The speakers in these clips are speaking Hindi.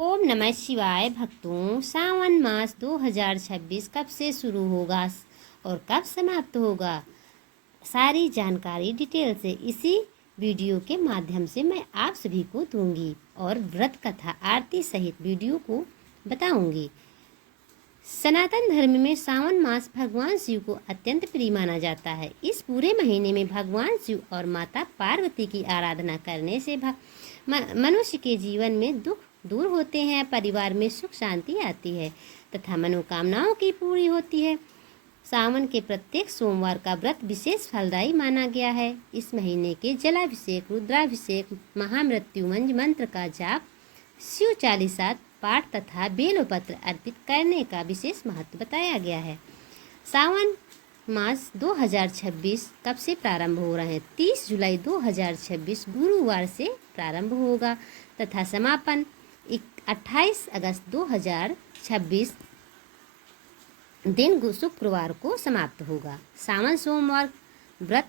ओम नमः शिवाय भक्तों। सावन मास 2026 कब से शुरू होगा और कब समाप्त होगा, सारी जानकारी डिटेल से इसी वीडियो के माध्यम से मैं आप सभी को दूंगी और व्रत कथा आरती सहित वीडियो को बताऊंगी। सनातन धर्म में सावन मास भगवान शिव को अत्यंत प्रिय माना जाता है। इस पूरे महीने में भगवान शिव और माता पार्वती की आराधना करने से मनुष्य के जीवन में दुख दूर होते हैं, परिवार में सुख शांति आती है तथा मनोकामनाओं की पूरी होती है। सावन के प्रत्येक सोमवार का व्रत विशेष फलदायी माना गया है। इस महीने के जलाभिषेक, रुद्राभिषेक, महामृत्यु मंत्र का जाप, शिव चालीसा पाठ तथा बेलपत्र अर्पित करने का विशेष महत्व बताया गया है। सावन मास 2026 कब से प्रारंभ हो रहे हैं? 30 जुलाई 2026 गुरुवार से प्रारंभ होगा तथा समापन 28 अगस्त 2026 दिन शुक्रवार को समाप्त होगा। सावन सोमवार व्रत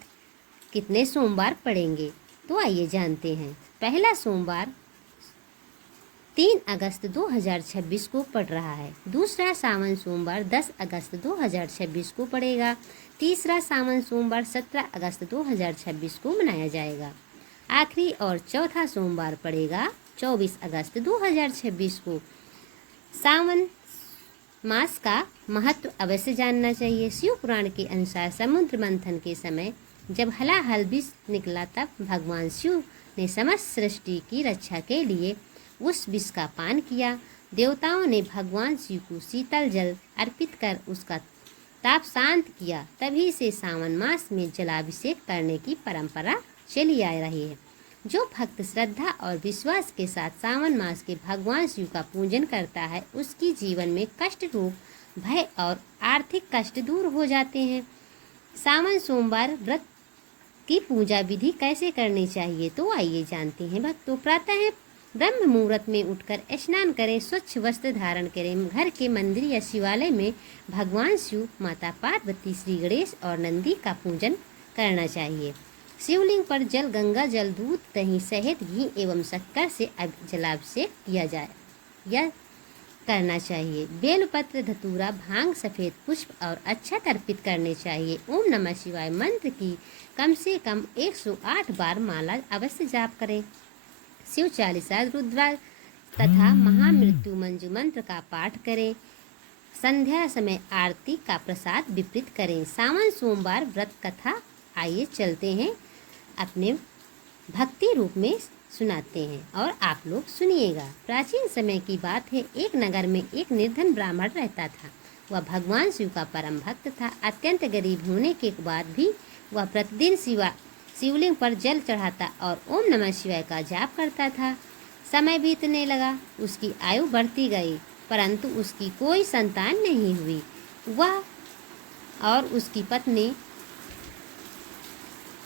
कितने सोमवार पड़ेंगे तो आइए जानते हैं। पहला सोमवार 3 अगस्त 2026 को पड़ रहा है। दूसरा सावन सोमवार 10 अगस्त 2026 को पड़ेगा। तीसरा सावन सोमवार 17 अगस्त 2026 को मनाया जाएगा। आखिरी और चौथा सोमवार पड़ेगा 24 अगस्त 2026 को। सावन मास का महत्व अवश्य जानना चाहिए। शिव पुराण के अनुसार समुद्र मंथन के समय जब हलाहल विष निकला तब भगवान शिव ने समस्त सृष्टि की रक्षा के लिए उस विष का पान किया। देवताओं ने भगवान शिव को शीतल जल अर्पित कर उसका ताप शांत किया। तभी से सावन मास में जलाभिषेक करने की परंपरा चली आ रही है। जो भक्त श्रद्धा और विश्वास के साथ सावन मास के भगवान शिव का पूजन करता है उसकी जीवन में कष्ट रूप भय और आर्थिक कष्ट दूर हो जाते हैं। सावन सोमवार व्रत की पूजा विधि कैसे करनी चाहिए तो आइए जानते हैं भक्तों। प्रातः ब्रह्म मुहूर्त में उठकर स्नान करें, स्वच्छ वस्त्र धारण करें। घर के मंदिर या शिवालय में भगवान शिव, माता पार्वती, श्री गणेश और नंदी का पूजन करना चाहिए। शिवलिंग पर जल, गंगा जल, दूध, दही, शहद, घी एवं शक्कर से जलाभिषेक किया जाए या करना चाहिए। बेलपत्र, धतूरा, भांग, सफेद पुष्प और अक्षत अर्पित करने चाहिए। ओम नमः शिवाय मंत्र की कम से कम 108 बार माला अवश्य जाप करें। शिव चालीसा, रुद्रा तथा महामृत्यु मंत्र का पाठ करें। संध्या समय आरती का प्रसाद वितरित करें। सावन सोमवार व्रत कथा आइए चलते हैं अपने भक्ति रूप में सुनाते हैं और आप लोग सुनिएगा। प्राचीन समय की बात है। एक नगर में एक निर्धन ब्राह्मण रहता था। वह भगवान शिव का परम भक्त था। अत्यंत गरीब होने के बाद भी वह प्रतिदिन शिवलिंग पर जल चढ़ाता और ओम नमः शिवाय का जाप करता था। समय बीतने लगा, उसकी आयु बढ़ती गई परंतु उसकी कोई संतान नहीं हुई। वह और उसकी पत्नी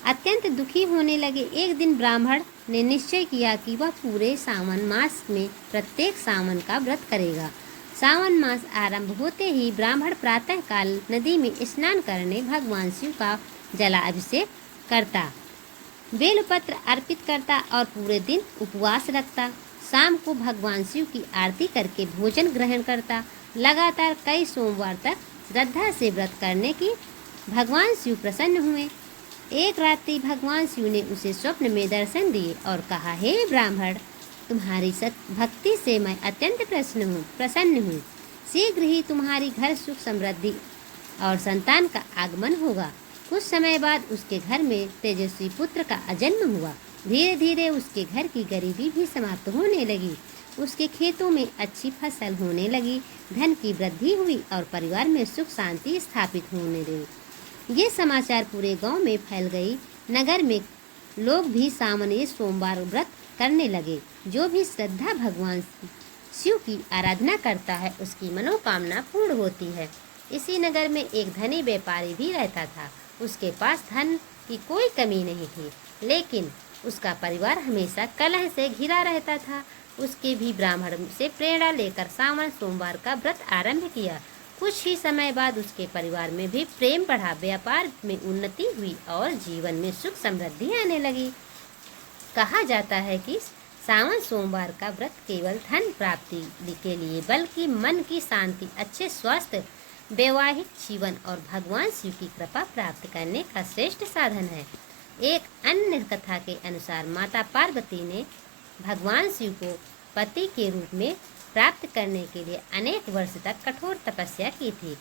अत्यंत दुखी होने लगे। एक दिन ब्राह्मण ने निश्चय किया कि वह पूरे सावन मास में प्रत्येक सावन का व्रत करेगा। सावन मास आरंभ होते ही ब्राह्मण प्रातः काल नदी में स्नान करने भगवान शिव का जलाभिषेक करता, बेलपत्र अर्पित करता और पूरे दिन उपवास रखता। शाम को भगवान शिव की आरती करके भोजन ग्रहण करता। लगातार कई सोमवार तक श्रद्धा से व्रत करने की भगवान शिव प्रसन्न हुए। एक रात्रि भगवान शिव ने उसे स्वप्न में दर्शन दिए और कहा, हे ब्राह्मण, तुम्हारी भक्ति से मैं अत्यंत प्रसन्न हूँ। शीघ्र ही तुम्हारी घर सुख समृद्धि और संतान का आगमन होगा। कुछ समय बाद उसके घर में तेजस्वी पुत्र का जन्म हुआ। धीरे धीरे उसके घर की गरीबी भी समाप्त होने लगी। उसके खेतों में अच्छी फसल होने लगी, धन की वृद्धि हुई और परिवार में सुख शांति स्थापित होने लगी। ये समाचार पूरे गांव में फैल गई। नगर में लोग भी सावन सोमवार व्रत करने लगे। जो भी श्रद्धा भगवान शिव की आराधना करता है उसकी मनोकामना पूर्ण होती है। इसी नगर में एक धनी व्यापारी भी रहता था। उसके पास धन की कोई कमी नहीं थी, लेकिन उसका परिवार हमेशा कलह से घिरा रहता था। उसके भी ब्राह्मण से प्रेरणा लेकर सावन सोमवार का व्रत आरंभ किया। कुछ ही समय बाद उसके परिवार में भी प्रेम बढ़ा, व्यापार में उन्नति हुई और जीवन में सुख समृद्धि आने लगी। कहा जाता है कि सावन सोमवार का व्रत केवल धन प्राप्ति के लिए बल्कि मन की शांति, अच्छे स्वास्थ्य, वैवाहिक जीवन और भगवान शिव की कृपा प्राप्त करने का श्रेष्ठ साधन है। एक अन्य कथा के अनुसार माता पार्वती ने भगवान शिव को पति के रूप में प्राप्त करने के लिए अनेक वर्ष तक कठोर तपस्या की थी।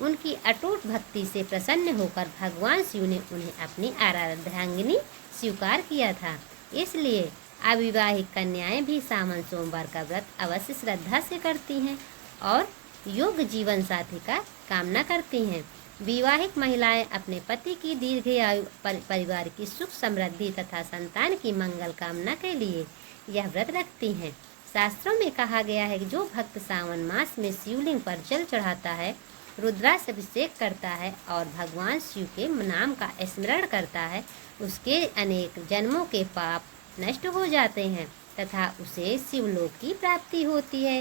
उनकी अटूट भक्ति से प्रसन्न होकर भगवान शिव ने उन्हें अपनी आराध्यांगिनी स्वीकार किया था। इसलिए अविवाहित कन्याएं भी सावन सोमवार का व्रत अवश्य श्रद्धा से करती हैं और योग्य जीवन साथी का कामना करती हैं। विवाहित महिलाएं अपने पति की दीर्घायु, परिवार की सुख समृद्धि तथा संतान की मंगल कामना के लिए यह व्रत रखती हैं। शास्त्रों में कहा गया है कि जो भक्त सावन मास में शिवलिंग पर जल चढ़ाता है, रुद्राभिषेक करता है और भगवान शिव के नाम का स्मरण करता है, उसके अनेक जन्मों के पाप नष्ट हो जाते हैं तथा उसे शिवलोक की प्राप्ति होती है।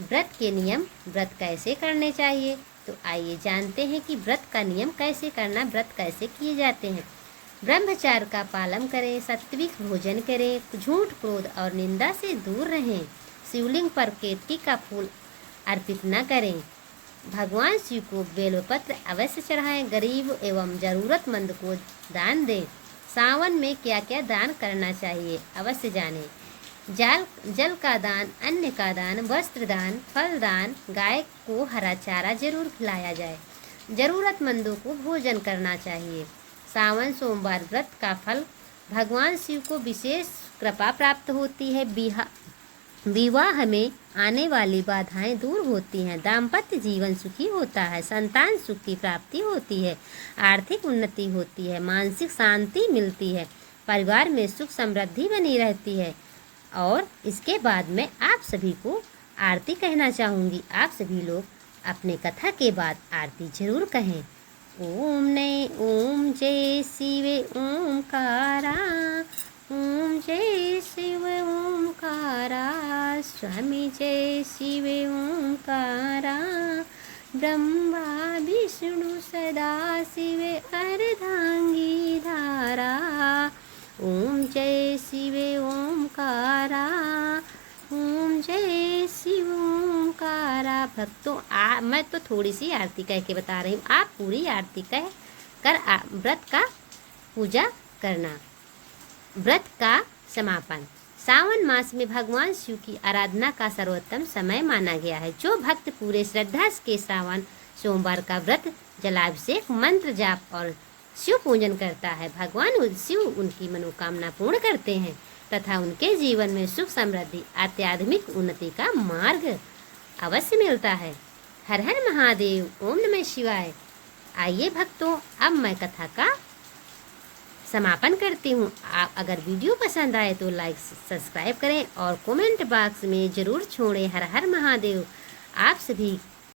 व्रत के नियम, व्रत कैसे करने चाहिए, तो आइए जानते हैं कि व्रत का नियम कैसे करना, व्रत कैसे किए जाते हैं। ब्रह्मचार्य का पालन करें, सात्विक भोजन करें, झूठ, क्रोध और निंदा से दूर रहें, शिवलिंग पर केतकी का फूल अर्पित न करें, भगवान शिव को बेलपत्र अवश्य चढ़ाएं, गरीब एवं जरूरतमंद को दान दें। सावन में क्या क्या दान करना चाहिए अवश्य जानें। जल का दान, अन्न का दान, वस्त्र दान, फल दान, गाय को हरा चारा जरूर खिलाया जाए, जरूरतमंदों को भोजन करना चाहिए। सावन सोमवार व्रत का फल, भगवान शिव को विशेष कृपा प्राप्त होती है। विवाह में आने वाली बाधाएं दूर होती हैं, दाम्पत्य जीवन सुखी होता है, संतान सुख की प्राप्ति होती है, आर्थिक उन्नति होती है, मानसिक शांति मिलती है, परिवार में सुख समृद्धि बनी रहती है। और इसके बाद मैं आप सभी को आरती कहना चाहूँगी। आप सभी लोग अपने कथा के बाद आरती जरूर कहें। ओम जय शिव ओमकारा, ओम जय शिव ओमकारा, स्वामी जय शिव ओमकारा, ब्रह्मा विष्णु सदा शिव अर्धांगी धारा। ओम जय शिव ओमकारा, ओम जय शिव ओमकारा। भक्तों, मैं तो थोड़ी सी आरती कह के बता रही हूँ, आप पूरी आरती कह कर व्रत का पूजा करना। व्रत का समापन। सावन मास में भगवान शिव की आराधना का सर्वोत्तम समय माना गया है। जो भक्त पूरे श्रद्धा के सावन सोमवार का व्रत, जलाभिषेक, मंत्र जाप और शिव पूजन करता है, भगवान शिव उनकी मनोकामना पूर्ण करते हैं तथा उनके जीवन में सुख समृद्धि, आध्यात्मिक उन्नति का मार्ग अवश्य मिलता है। हर हर महादेव, ओम नमः शिवाय। आइए भक्तों, अब मैं कथा का समापन करती हूँ। अगर वीडियो पसंद आए तो लाइक सब्सक्राइब करें और कमेंट बॉक्स में ज़रूर छोड़ें हर हर महादेव। आप सभी